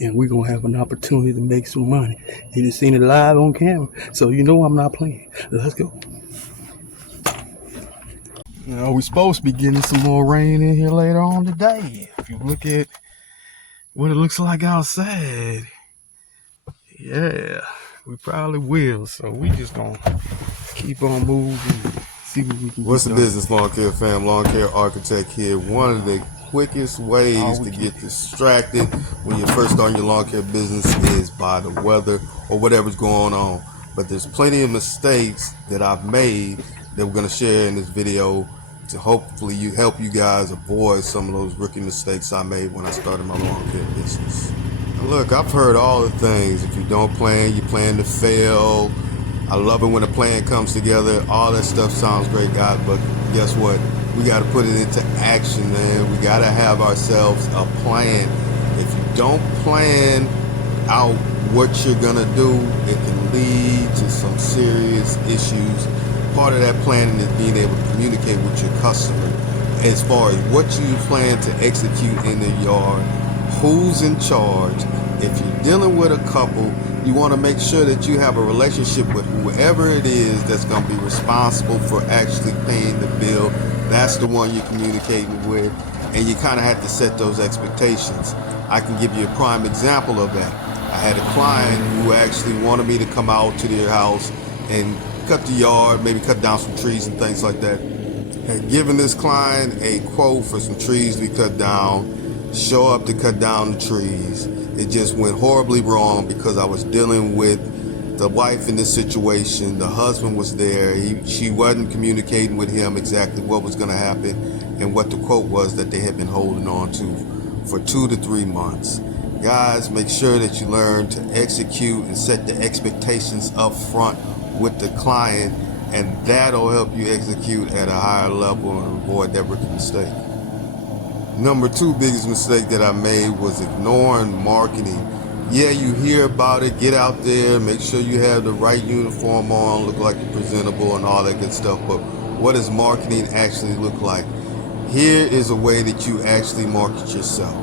and we're gonna have an opportunity to make some money. You just seen it live on camera, so you know I'm not playing. Let's go. You know, we're supposed to be getting some more rain in here later on today. If you look at what it looks like outside, yeah, we probably will. So we just gonna keep on moving, see what we can What's get the done. business, Lawn Care fam? Lawn Care Architect here. One of the quickest ways to get distracted when you're first starting your lawn care business is by the weather or whatever's going on. But there's plenty of mistakes that I've made that we're going to share in this video to hopefully help you guys avoid some of those rookie mistakes I made when I started my lawn care business. And look, I've heard all the things. If you don't plan, you plan to fail. I love it when a plan comes together. All that stuff sounds great, guys, but guess what? We got to put it into action, man. We got to have ourselves a plan. If you don't plan out what you're going to do, it can lead to some serious issues. Part of that planning is being able to communicate with your customer as far as what you plan to execute in the yard, who's in charge. If you're dealing with a couple, you want to make sure that you have a relationship with whoever it is that's going to be responsible for actually paying the bill. That's the one you're communicating with, and you kind of have to set those expectations. I can give you a prime example of that. I had a client who actually wanted me to come out to their house and cut the yard, maybe cut down some trees and things like that. Had given this client a quote for some trees to be cut down, show up to cut down the trees. It just went horribly wrong because I was dealing with the wife in this situation. The husband was there. She wasn't communicating with him exactly what was going to happen and what the quote was that they had been holding on to for 2 to 3 months. Guys, make sure that you learn to execute and set the expectations up front with the client, and that'll help you execute at a higher level and avoid that rookie mistake. Number 2 biggest mistake that I made was ignoring marketing. Yeah, you hear about it, get out there, make sure you have the right uniform on, look like you're presentable and all that good stuff, but what does marketing actually look like? Here is a way that you actually market yourself.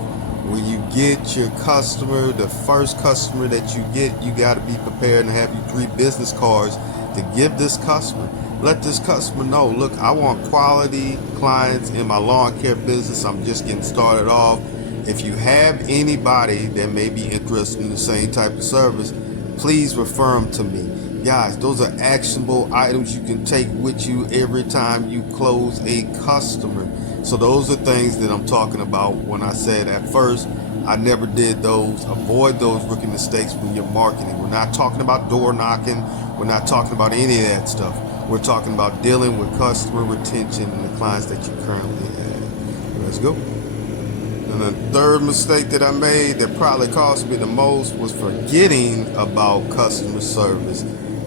When you get your customer, the first customer that you get, you got to be prepared and have you 3 business cards to give this customer. Let this customer know, look, I want quality clients in my lawn care business. I'm just getting started off. If you have anybody that may be interested in the same type of service, please refer them to me. Guys, those are actionable items you can take with you every time you close a customer. So those are things that I'm talking about when I said at first, I never did those. Avoid those rookie mistakes when you're marketing. We're not talking about door knocking. We're not talking about any of that stuff. We're talking about dealing with customer retention and the clients that you currently have. Let's go. And the 3rd mistake that I made that probably cost me the most was forgetting about customer service.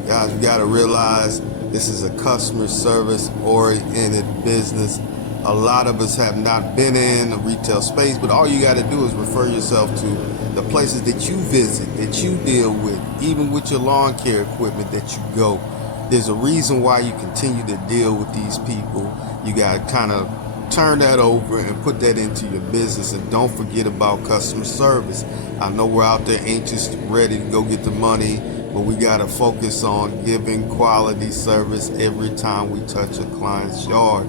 Guys, we got to realize this is a customer service oriented business. A lot of us have not been in a retail space, but all you got to do is refer yourself to the places that you visit, that you deal with, even with your lawn care equipment that you go. There's a reason why you continue to deal with these people. You got to kind of turn that over and put that into your business, and don't forget about customer service. I know we're out there anxious, ready to go get the money, but we got to focus on giving quality service every time we touch a client's yard.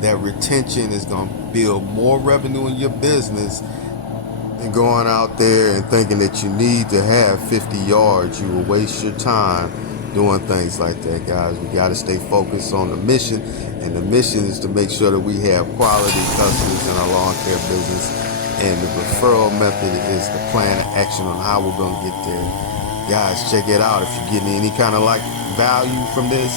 That retention is going to build more revenue in your business than going out there and thinking that you need to have 50 yards. You will waste your time doing things like that, guys. We got to stay focused on the mission, and the mission is to make sure that we have quality customers in our lawn care business, and the referral method is the plan of action on how we're going to get there. Guys, check it out. If you're getting any kind of value from this,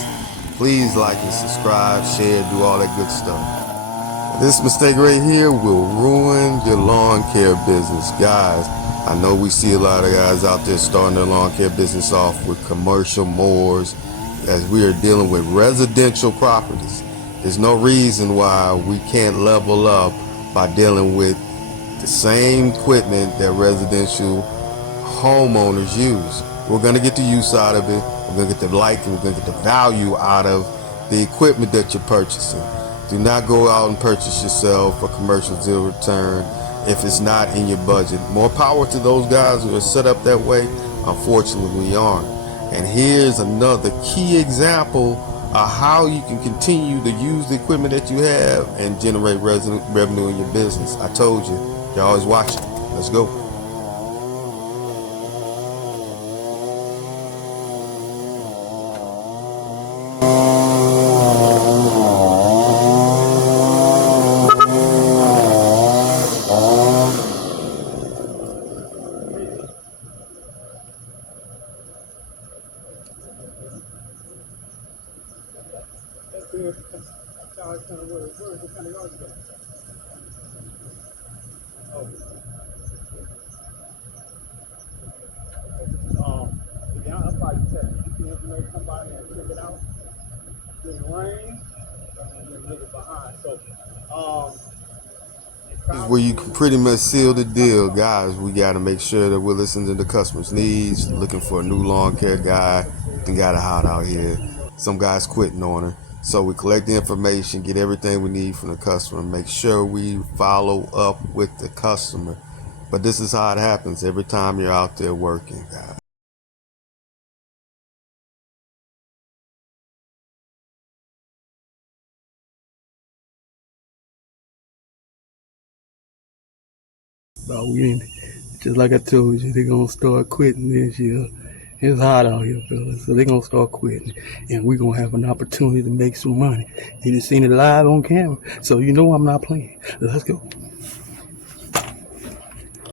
please like and subscribe, share, do all that good stuff. This mistake right here will ruin your lawn care business. Guys, I know we see a lot of guys out there starting their lawn care business off with commercial mowers, as we are dealing with residential properties. There's no reason why we can't level up by dealing with the same equipment that residential homeowners use. We're going to get the use out of it. We're going to get the life, and we're going to get the value out of the equipment that you're purchasing. Do not go out and purchase yourself a commercial zero return. if it's not in your budget. More power to those guys who are set up that way. Unfortunately, we aren't. And here's another key example of how you can continue to use the equipment that you have and generate revenue in your business. I told you, you're always watching. Let's go. This is where you can pretty much seal the deal, guys. We got to make sure that we're listening to the customer's needs, looking for a new lawn care guy. Then got it hot out here. Some guys quitting on her. So we collect the information, get everything we need from the customer, make sure we follow up with the customer. But this is how it happens every time you're out there working, guys. But we ain't, just like I told you, they're gonna start quitting this year. It's hot out here, fellas, so they're gonna start quitting, and we're gonna have an opportunity to make some money. You done seen it live on camera, so you know I'm not playing. Let's go.